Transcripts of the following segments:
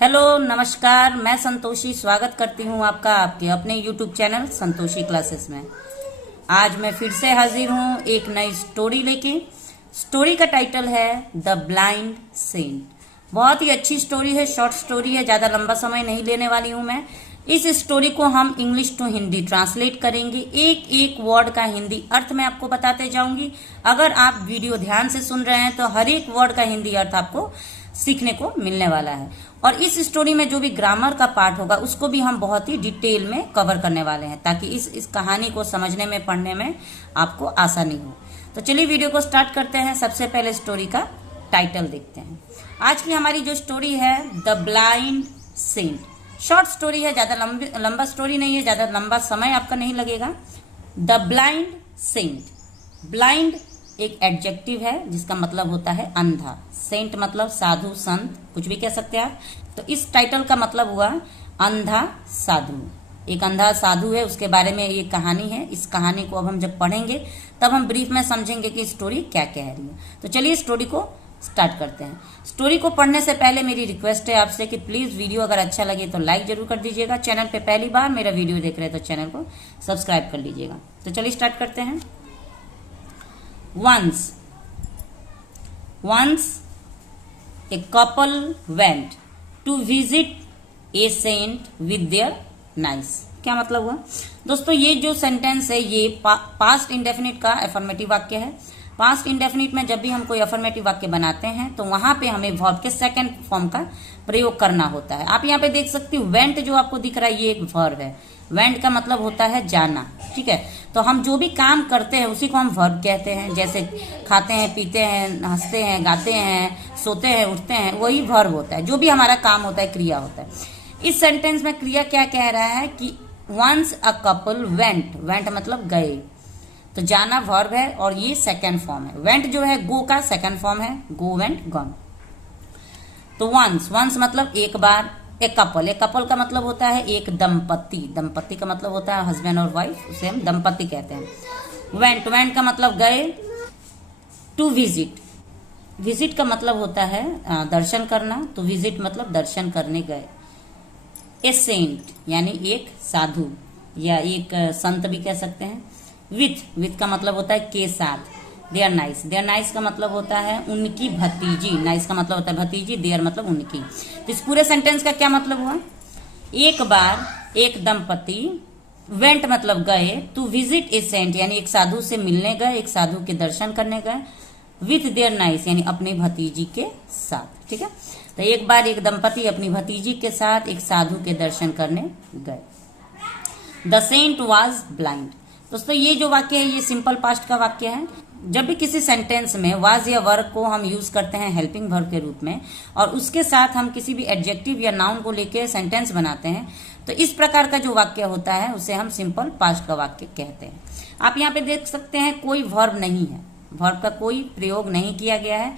Hello नमस्कार, मैं संतोषी स्वागत करती हूँ आपका आपके अपने यूट्यूब चैनल संतोषी क्लासेस में। आज मैं फिर से हाजिर हूँ एक नई स्टोरी लेके। स्टोरी का टाइटल है द ब्लाइंड सेंट। बहुत ही अच्छी स्टोरी है, शॉर्ट स्टोरी है, ज़्यादा लंबा समय नहीं लेने वाली हूँ मैं। इस स्टोरी को हम इंग्लिश टू हिंदी ट्रांसलेट करेंगे। एक एक वर्ड का हिंदी अर्थ मैं आपको बताते जाऊंगी। अगर आप वीडियो ध्यान से सुन रहे हैं तो हर एक वर्ड का हिंदी अर्थ आपको सीखने को मिलने वाला है। और इस स्टोरी में जो भी ग्रामर का पार्ट होगा उसको भी हम बहुत ही डिटेल में कवर करने वाले हैं, ताकि इस कहानी को समझने में, पढ़ने में आपको आसानी हो। तो चलिए वीडियो को स्टार्ट करते हैं। सबसे पहले स्टोरी का टाइटल देखते हैं। आज की हमारी जो स्टोरी है the blind saint. Short story है, ज्यादा लंबा स्टोरी नहीं है, ज्यादा लंबा समय आपका नहीं लगेगा। The blind saint. ब्लाइंड एक एडजेक्टिव है जिसका मतलब होता है अंधा। सेंट मतलब साधु, संत, कुछ भी कह सकते हैं आप। तो इस टाइटल का मतलब हुआ अंधा साधु। एक अंधा साधु है, उसके बारे में ये कहानी है। इस कहानी को अब हम जब पढ़ेंगे तब हम ब्रीफ में समझेंगे कि स्टोरी क्या कह रही है। तो चलिए स्टोरी को स्टार्ट करते हैं। स्टोरी को पढ़ने से पहले मेरी रिक्वेस्ट है आपसे कि प्लीज वीडियो अगर अच्छा लगे तो लाइक जरूर कर दीजिएगा। चैनल पे पहली बार मेरा वीडियो देख रहे हैं तो चैनल को सब्सक्राइब कर लीजिएगा। तो चलिए स्टार्ट करते हैं। Once a couple went to visit a saint with their niece। क्या मतलब हुआ दोस्तों? ये जो सेंटेंस है ये पास्ट इंडेफिनिट का अफर्मेटिव वाक्य है। पास्ट इंडेफिनिट में जब भी हम कोई अफर्मेटिव वाक्य बनाते हैं तो वहां पे हमें वर्ब के सेकंड फॉर्म का प्रयोग करना होता है। आप यहाँ पे देख सकती हो वेंट जो आपको दिख रहा है ये एक वर्ब है। वेंट का मतलब होता है जाना, ठीक है। तो हम जो भी काम करते हैं उसी को हम वर्ब कहते हैं। जैसे खाते हैं, पीते हैं, हंसते हैं, गाते हैं, सोते हैं, उठते हैं, वही वर्ब होता है। जो भी हमारा काम होता है, क्रिया होता है। इस सेंटेंस में क्रिया क्या कह रहा है कि once a couple went. Went मतलब गए, तो जाना वर्ब है और ये सेकंड फॉर्म है। वेंट जो है गो का सेकंड फॉर्म है, गो, वेंट, गॉन। तो वंस मतलब एक बार। एक कपल का मतलब होता है एक दंपति। दंपति का मतलब होता है हस्बैंड और वाइफ, उसे हम दंपति कहते हैं। वेंट का मतलब गए। टू विजिट का मतलब होता है दर्शन करना, तो विजिट मतलब दर्शन करने गए। ए सेंट यानी एक साधु या एक संत भी कह सकते हैं। विथ का मतलब होता है के साथ। देयर नाइस का मतलब होता है उनकी भतीजी। नाइस का मतलब होता है भतीजी, देयर मतलब उनकी। तो इस पूरे सेंटेंस का क्या मतलब हुआ? एक बार एक दंपति, वेंट मतलब गए, टू विजिट ए सेंट यानी एक साधु से मिलने गए, एक साधु के दर्शन करने गए, विथ देयर नाइस यानी अपने भतीजी के साथ, ठीक है। तो एक बार एक दंपति अपनी भतीजी के साथ एक साधु के दर्शन करने गए। The saint was blind. दोस्तों ये जो वाक्य है ये सिंपल पास्ट का वाक्य है। जब भी किसी सेंटेंस में वाज या वर्ब को हम यूज करते हैं हेल्पिंग वर्ब के रूप में और उसके साथ हम किसी भी एडजेक्टिव या नाउन को लेके सेंटेंस बनाते हैं तो इस प्रकार का जो वाक्य होता है उसे हम सिंपल पास्ट का वाक्य कहते हैं। आप यहाँ पे देख सकते हैं कोई वर्ब नहीं है, वर्ब का कोई प्रयोग नहीं किया गया है,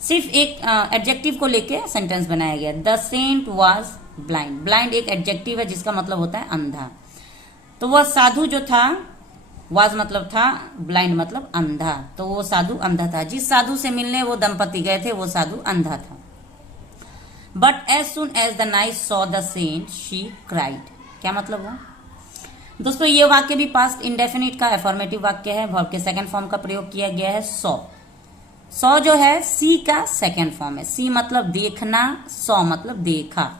सिर्फ एक एडजेक्टिव को लेके सेंटेंस बनाया गया। The saint was blind. Blind एक एडजेक्टिव है जिसका मतलब होता है अंधा। तो वह साधु जो था, वाज मतलब था, ब्लाइंड मतलब अंधा, तो वो साधु अंधा था। जिस साधु से मिलने वो दंपति गए थे वो साधु अंधा था। But as soon as the niece saw the saint she cried. क्या मतलब हुआ दोस्तों? ये वाक्य भी पास्ट इंडेफिनिट का अफर्मेटिव वाक्य है। वर्ब के सेकंड फॉर्म का प्रयोग किया गया है सॉ जो है सी का सेकंड फॉर्म है। सी मतलब देखना, सॉ मतलब देखा।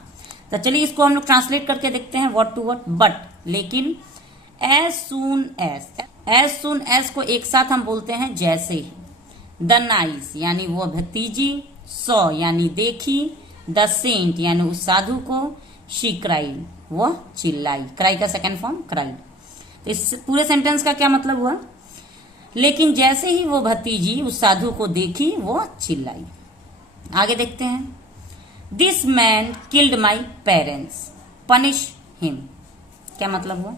तो चलिए इसको हम लोग ट्रांसलेट करके देखते हैं वर्ड टू वर्ड। बट लेकिन, एज सुन एज को एक साथ हम बोलते हैं जैसे ही। द नाइस यानी वो भतीजी, सॉ यानी देखी, द सेंट यानी उस साधु को, शी क्राइड वो चिल्लाई। क्राई का सेकंड फॉर्म क्राइड। तो इस पूरे सेंटेंस का क्या मतलब हुआ? लेकिन जैसे ही वो भतीजी उस साधु को देखी वो चिल्लाई। आगे देखते हैं। This man killed my parents, punish him. क्या मतलब हुआ?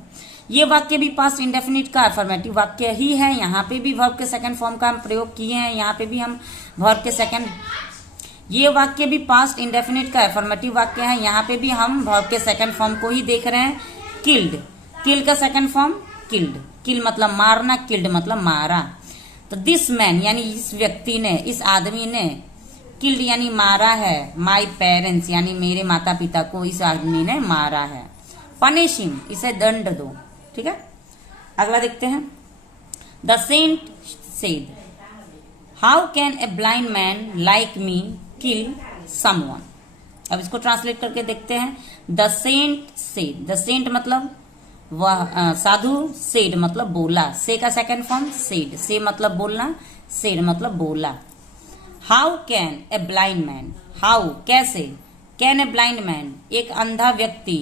ये वाक्य भी पास्ट इंडेफिनिट का अफर्मेटिव वाक्य ही है। यहाँ पे भी वर्ब के सेकंड फॉर्म का हम प्रयोग किए हैं। यहाँ पे भी हम वर्ब के सेकंड, ये वाक्य भी पास्ट इंडेफिनिट का अफर्मेटिव वाक्य है। यहाँ पे भी हम वर्ब के सेकंड फॉर्म को ही देख रहे हैं। किल्ड, किल का सेकंड फॉर्म किल्ड। किल मतलब मारना, किल्ड मतलब मारा। तो दिस मैन यानी इस व्यक्ति ने, इस आदमी ने किल्ड यानी मारा है, माई पेरेंट्स यानी मेरे माता पिता को इस आदमी ने मारा है। पनिश हिम, इसे दंड दो। ठीक है, अगला देखते हैं। The saint said, how can a blind man like me kill someone. अब इसको ट्रांसलेट करके देखते हैं। The saint said, the saint मतलब वह साधु, सेड मतलब बोला, से का सेकंड फॉर्म सेड, से मतलब बोलना, सेड मतलब बोला। How can a blind man, how कैसे, कैन ए ब्लाइंड मैन एक अंधा व्यक्ति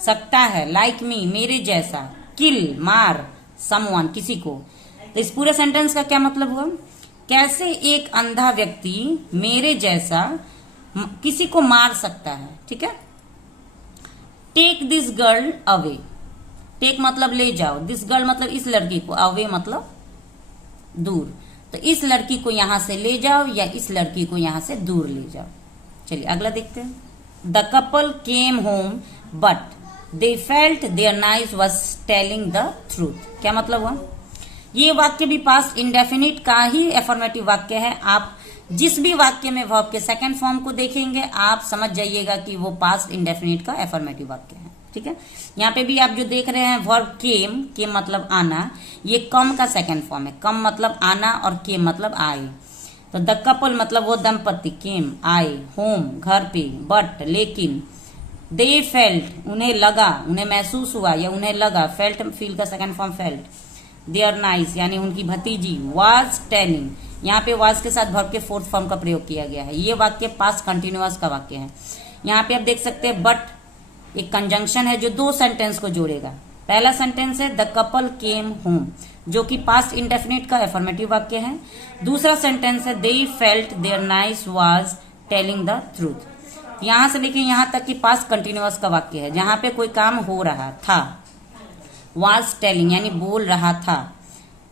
सकता है, लाइक मी मेरे जैसा, किल मार, समवन किसी को। तो इस पूरे सेंटेंस का क्या मतलब हुआ, कैसे एक अंधा व्यक्ति मेरे जैसा किसी को मार सकता है। ठीक है, take this girl away, take मतलब ले जाओ, दिस गर्ल मतलब इस लड़की को, अवे मतलब दूर, तो इस लड़की को यहां से ले जाओ या इस लड़की को यहां से दूर ले जाओ। चलिए अगला देखते हैं। The couple came home but they felt their niece was telling the truth. क्या मतलब हुआ, ये वाक्य भी पास्ट इंडेफिनिट का ही एफर्मेटिव वाक्य है। आप जिस भी वाक्य में वर्ब के सेकंड फॉर्म को देखेंगे आप समझ जाइएगा कि वो पास्ट इंडेफिनिट का एफर्मेटिव वाक्य है। ठीक है, यहाँ पे भी आप जो देख रहे हैं वर्ब केम, के मतलब आना, ये कम का सेकंड फॉर्म है। कम मतलब आना और केम मतलब आए। तो द कपल मतलब वो दंपति, केम आए, होम घर पे, बट लेकिन, दे फेल्ट उन्हें लगा, उन्हें महसूस हुआ या उन्हें लगा, फेल्ट फील का second form felt, their niece यानी उनकी भतीजी, वाज टेलिंग, यहाँ पे वाज के साथ वर्ब के फोर्थ फॉर्म का प्रयोग किया गया है। ये वाक्य पास्ट कंटिन्यूअस का वाक्य है। यहाँ पे आप देख सकते हैं बट एक कंजंक्शन है जो दो सेंटेंस को जोड़ेगा। पहला सेंटेंस है द कपल केम होम, जो कि पास्ट इंडेफिनिट का एफर्मेटिव वाक्य है। दूसरा सेंटेंस है they felt their niece was telling the truth. यहां से लेके यहां तक कि पास्ट कंटिन्यूअस का वाक्य है, जहां पे कोई काम हो रहा था, वाज टेलिंग यानी बोल रहा था,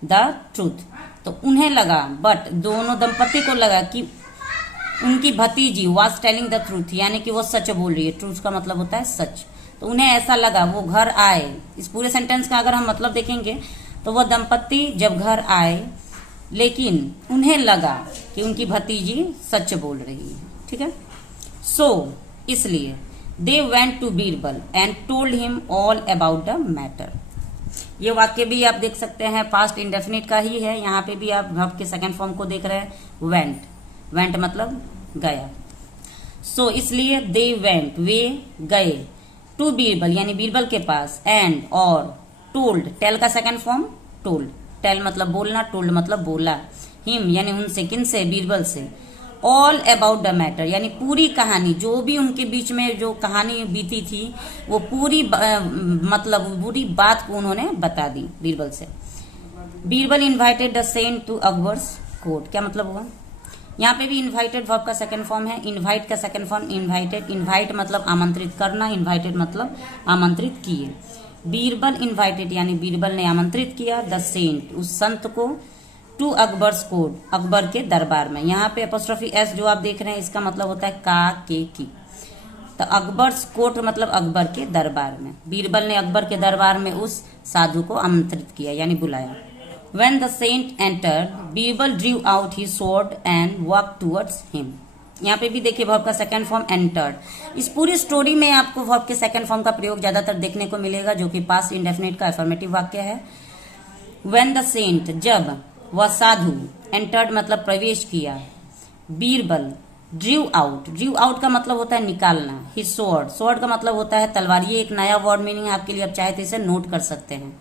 द ट्रूथ तो उन्हें लगा, बट दोनों दंपति को लगा कि उनकी भतीजी वाज टेलिंग द ट्रूथ यानी कि वो सच बोल रही है। ट्रूथ का मतलब होता है सच, तो उन्हें ऐसा लगा, वो घर आए। इस पूरे सेंटेंस का अगर हम मतलब देखेंगे तो वह दंपति जब घर आए लेकिन उन्हें लगा कि उनकी भतीजी सच बोल रही है। ठीक है, सो इसलिए they went to Birbal and told him all about the matter. ये वाक्य भी आप देख सकते हैं पास्ट इंडेफिनिट का ही है। यहाँ पे भी आप वर्ब के सेकंड फॉर्म को देख रहे हैं, वेंट, वेंट मतलब गया। सो इसलिए दे वेंट वे गए, टू बीरबल यानी बीरबल के पास, एंड और, टोल्ड टेल का सेकंड फॉर्म टोल्ड, टेल मतलब बोलना, टोल्ड मतलब बोला, हिम यानी उनसे, किनसे, बीरबल से, ऑल अबाउट द मैटर यानी पूरी कहानी, जो भी उनके बीच में जो कहानी बीती थी वो पूरी मतलब पूरी बात को उन्होंने बता दी बीरबल से। Birbal invited the saint to Akbar's court. क्या मतलब हुआ, यहाँ पे भी इन्वाइटेड वर्ब का सेकंड फॉर्म है, इन्वाइट का सेकंड फॉर्म इन्वाइटेड, इन्वाइट मतलब आमंत्रित करना, इन्वाइटेड मतलब आमंत्रित किए। बीरबल इन्वाइटेड यानी बीरबल ने आमंत्रित किया द सेंट उस संत को, टू अकबर्स कोर्ट अकबर के दरबार में। यहाँ पे अपोस्ट्रोफी एस जो आप देख रहे हैं इसका मतलब होता है का, के, की। तो अकबर्स कोर्ट मतलब अकबर के दरबार में, बीरबल ने अकबर के दरबार में उस साधु को आमंत्रित किया यानी बुलाया। When the saint entered, Birbal drew out his sword and walked towards him। यहाँ पे भी देखिए वर्ब का सेकंड फॉर्म एंटर्ड। इस पूरी स्टोरी में आपको वर्ब के सेकंड फॉर्म का प्रयोग ज्यादातर देखने को मिलेगा, जो कि पास्ट इंडेफिनिट का अफर्मेटिव वाक्य है। When the saint जब वह साधु, एंटर्ड मतलब प्रवेश किया, बीरबल ड्रीव आउट का मतलब होता है निकालना, हिज स्वॉर्ड, स्वॉर्ड का मतलब होता है तलवार। ये एक नया वर्ड मीनिंग आपके लिए, आप चाहे तो इसे नोट कर सकते हैं।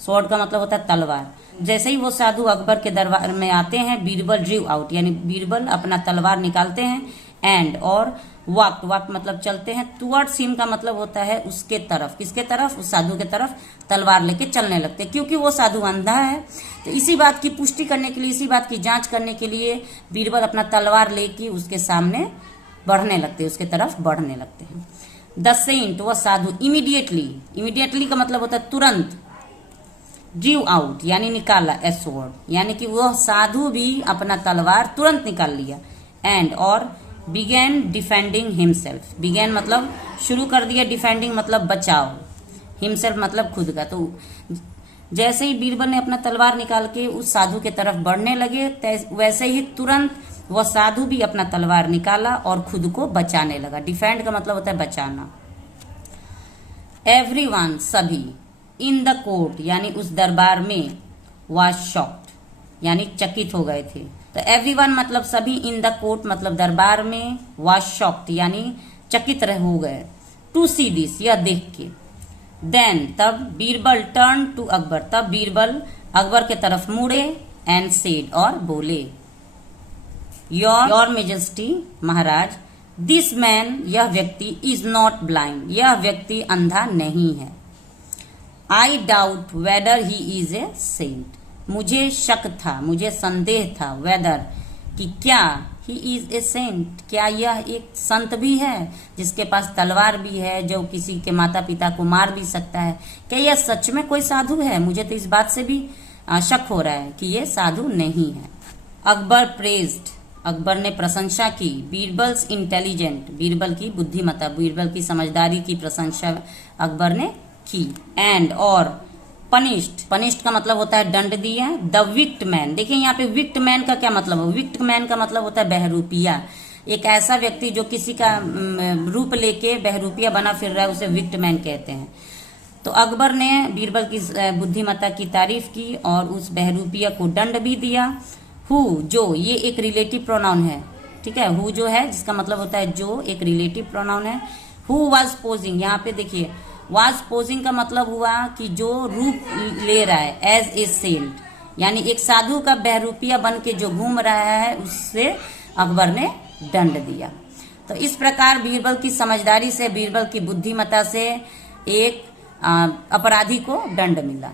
स्वॉर्ड का मतलब होता है तलवार। जैसे ही वो साधु अकबर के दरबार में आते हैं, बीरबल ड्रीव आउट यानी बीरबल अपना तलवार निकालते हैं, एंड और वॉक मतलब चलते हैं, टुवर्ड्स हिम का मतलब होता है उसके तरफ। किसके तरफ, उस साधु के तरफ तलवार लेके चलने लगते हैं, क्योंकि वो साधु अंधा है। तो इसी बात की पुष्टि करने के लिए, इसी बात की जांच करने के लिए बीरबल अपना तलवार लेके उसके सामने बढ़ने लगते हैं, उसके तरफ बढ़ने लगते हैं। द सेंट वह साधु, इमीडिएटली का मतलब होता है तुरंत, ड्रीव आउट यानी निकाला, एस वर्ड यानी कि वह साधु भी अपना तलवार तुरंत निकाल लिया, एंड और बिगेन डिफेंडिंग हिमसेल्फ, बिगेन मतलब शुरू कर दिया, डिफेंडिंग मतलब बचाव, हिमसेल्फ मतलब खुद का। तो जैसे ही बीरबल ने अपना तलवार निकाल के उस साधु के तरफ बढ़ने लगे, वैसे ही तुरंत वह साधु भी अपना तलवार निकाला और खुद को बचाने लगा। डिफेंड का मतलब होता है बचाना। एवरीवन सभी, इन द कोर्ट यानी उस दरबार में, वाज शॉक्ड यानी चकित हो गए थे। तो एवरीवन मतलब सभी, इन द कोर्ट मतलब दरबार में, वाज शॉक्ड यानी चकित हो गए, टू सी दिस यह देख के। देन तब बीरबल टर्न टू अकबर, तब बीरबल अकबर के तरफ मुड़े, एंड सेड और बोले, your majesty Maharaj, this man यह व्यक्ति, इज नॉट ब्लाइंड यह व्यक्ति अंधा नहीं है। I doubt whether he is a saint, मुझे शक था, मुझे संदेह था, वेदर कि क्या, ही इज ए सेंट क्या यह एक संत भी है, जिसके पास तलवार भी है, जो किसी के माता पिता को मार भी सकता है। क्या यह सच में कोई साधु है? मुझे तो इस बात से भी शक हो रहा है कि यह साधु नहीं है। अकबर प्रेज्ड, अकबर ने प्रशंसा की, बीरबल्स इंटेलिजेंट बीरबल की बुद्धिमत्ता, बीरबल की समझदारी की प्रशंसा अकबर ने की। एंड और पनिश्ड का मतलब होता है दंड दिया, द विक्ट मैन। देखिए यहाँ पे विक्ट मैन का क्या मतलब है? विक्ट मैन का मतलब होता है बहरूपिया, एक ऐसा व्यक्ति जो किसी का रूप लेके बहरूपिया बना फिर रहा है, उसे विक्ट मैन कहते हैं। तो अकबर ने बीरबल की बुद्धिमत्ता की तारीफ की और उस बहरूपिया को दंड भी दिया। हु जो, ये एक रिलेटिव प्रोनाउन है, ठीक है। हु जो है जिसका मतलब होता है जो, एक रिलेटिव प्रोनाउन है। हु वाज पोजिंग, यहाँ पे देखिए वाज पोजिंग का मतलब हुआ कि जो रूप ले रहा है, एज ए सेंट यानी एक साधु का बहरूपिया बन के जो घूम रहा है, उससे अकबर ने दंड दिया। तो इस प्रकार बीरबल की समझदारी से, बीरबल की बुद्धिमत्ता से एक अपराधी को दंड मिला।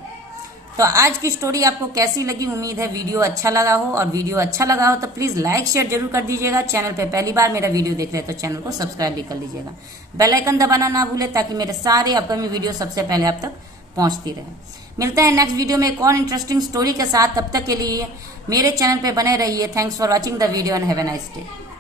तो आज की स्टोरी आपको कैसी लगी? उम्मीद है वीडियो अच्छा लगा हो, और वीडियो अच्छा लगा हो तो प्लीज लाइक शेयर जरूर कर दीजिएगा। चैनल पे पहली बार मेरा वीडियो देख रहे हैं तो चैनल को सब्सक्राइब भी कर लीजिएगा। बेल आइकन दबाना ना भूले ताकि मेरे सारे अपकमिंग वीडियो सबसे पहले आप तक पहुंचती रहे। मिलते हैं नेक्स्ट वीडियो में एक और इंटरेस्टिंग स्टोरी के साथ। तब तक के लिए मेरे चैनल पे बने रहिए। Thanks for watching the video and have a nice day.